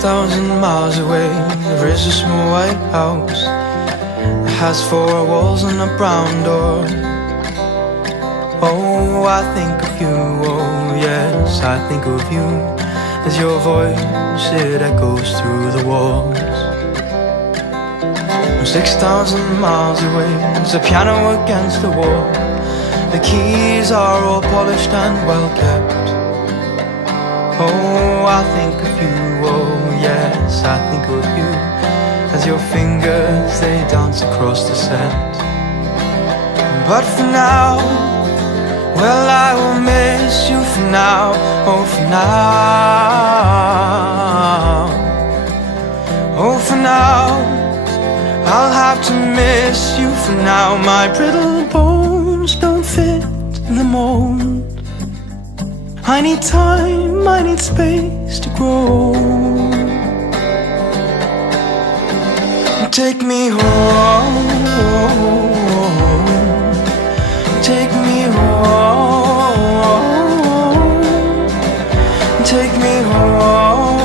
6,000 miles away, there is a small white house. It has 4 walls and a brown door. Oh, I think of you, oh yes, I think of you, as your voice, it echoes through the walls. 6,000 miles away, there's a piano against the wall. The keys are all polished and well kept. Oh, I think of you, oh yes, I think of you, as your fingers, they dance across the set. But for now, well, I will miss you for now, oh for now. Oh for now, I'll have to miss you for now. My brittle bones don't fit the mold. I need time, I need space to grow. Take me home, take me home, take me home.